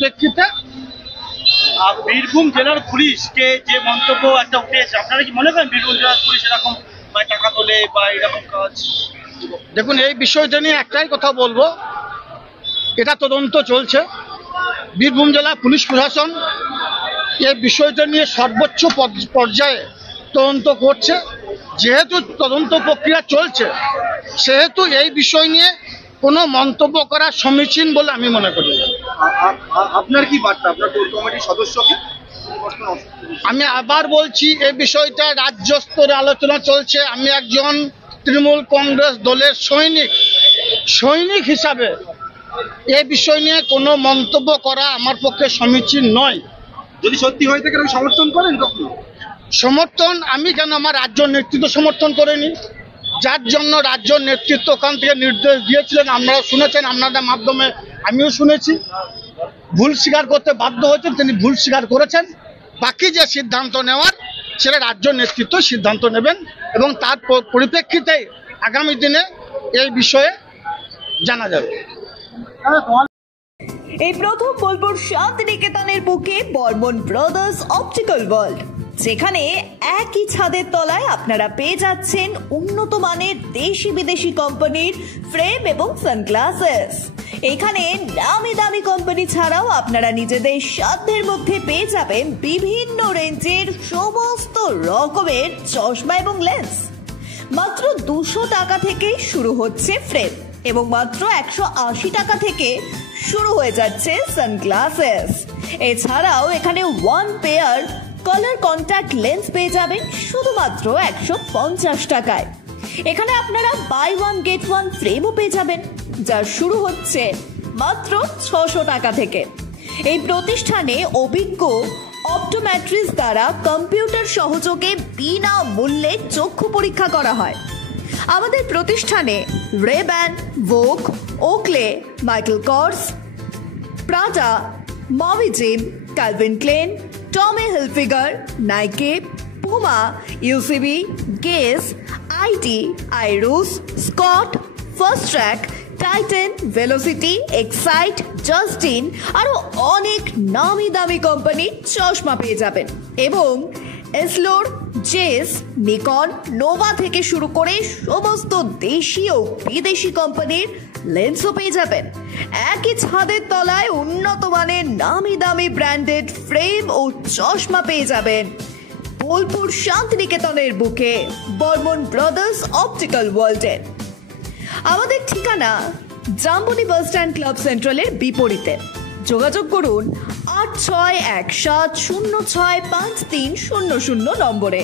পরিপ্রেক্ষিতে বীরভূম জেলার পুলিশকে যে মন্তব্য একটা উঠেছে, আপনারা কি মনে করেন বীরভূম জেলার পুলিশ এরকম টাকা তোলে বা এরকম কাজ? দেখুন, এই বিষয়টা নিয়ে একটাই কথা বলবো, এটা তদন্ত চলছে। বীরভূম জেলা পুলিশ প্রশাসন এই বিষয়টা নিয়ে সর্বোচ্চ পর্যায়ে তদন্ত করছে। যেহেতু তদন্ত প্রক্রিয়া চলছে, সেহেতু এই বিষয় নিয়ে কোনো মন্তব্য করা সমীচীন বলে আমি মনে করি। আপনার কি বার্তা আপনার কোর কমিটির সদস্যকে? আমি আবার বলছি, এই বিষয়টা রাজ্য স্তরে আলোচনা চলছে। আমি একজন তৃণমূল কংগ্রেস দলের সৈনিক হিসাবে এই বিষয় নিয়ে কোনো মন্তব্য করা আমার পক্ষে সমীচীন নয়। যদি সত্যি হয়ে থাকে আপনি সমর্থন করেন কখনো? সমর্থন আমি কেন, আমার রাজ্য নেতৃত্ব সমর্থন করেনি, যার জন্য রাজ্য নেতৃত্ব ওখান থেকে নির্দেশ দিয়েছিলেন, আপনারা শুনেছেন, আপনাদের মাধ্যমে আমিও শুনেছি। ভুল স্বীকার করতে বাধ্য হয়েছেন, তিনি ভুল স্বীকার করেছেন। বাকি যে সিদ্ধান্ত নেওয়ার সেটা রাজ্য নেতৃত্ব সিদ্ধান্ত নেবেন এবং তার পরিপ্রেক্ষিতে আগামী দিনে এই বিষয়ে জানা যাবে। এই প্রথম বোলপুর শান্তিনিকেতনের বুকে বর্মন ব্রাদার্স অপটিক্যাল ওয়ার্ল্ড, যেখানে একই ছাদের তলায় আপনারা পেয়ে যাচ্ছেন উন্নত মানের দেশি বিদেশি কোম্পানির ফ্রেম এবং সানগ্লাসেস। এখানে নামি দামি কোম্পানি ছাড়াও আপনারা নিজেদের সাধ্যের মধ্যে পেয়ে যাবেন বিভিন্ন রেঞ্জের সমস্ত রকমের চশমা এবং লেন্স। মাত্র 200 টাকা থেকে শুরু হচ্ছে ফ্রেম এবং মাত্র 180 টাকা থেকে শুরু হয়ে যাচ্ছে সানগ্লাসেস। এছাড়াও এখানে 1 পেয়ার কালার কন্ট্যাক্ট লেন্স পেয়ে যাবেন শুধুমাত্র 150 টাকায়। এখানে আপনারা বাই 1 গেট 1 ফ্রেমও পেয়ে যাবেন, যার শুরু হচ্ছে মাত্র 600 টাকা থেকে। এই প্রতিষ্ঠানে অভিজ্ঞ অপটোমেট্রিস্ট দ্বারা কম্পিউটার সহযোগে বিনা মূল্যে চক্ষু পরীক্ষা করা হয়। আমাদের প্রতিষ্ঠানে Ray-Ban, Vogue, Oakley, Michael Kors, Prada, মমি জিম, Calvin Klein, Tommy Hilfiger, Nike, Puma, UCB, Guess, আইটি, আইরুস, Scott, Fastrack, Titan, Velocity, Excite, Justin আরো অনেক নামি দামি কোম্পানির চশমা পেয়ে যাবেন এবং এসলোর, জেস, নিকন, নোভা থেকে শুরু করে সমস্ত দেশি ও বিদেশি কোম্পানির লেন্সও পেয়ে যাবেন। একই ছাদের তলায় উন্নত মানের নামি দামি ব্র্যান্ডেড ফ্রেম ও চশমা পেয়ে যাবেন বোলপুর শান্তিনিকেতনের বুকে বর্মন ব্রাদার্স অপটিক্যাল ওয়ার্ল্ডে। আমাদের ঠিকানা জাম্বনি বাস স্ট্যান্ড ক্লাব সেন্ট্রালের বিপরীতে। যোগাযোগ করুন 8617065300 নম্বরে।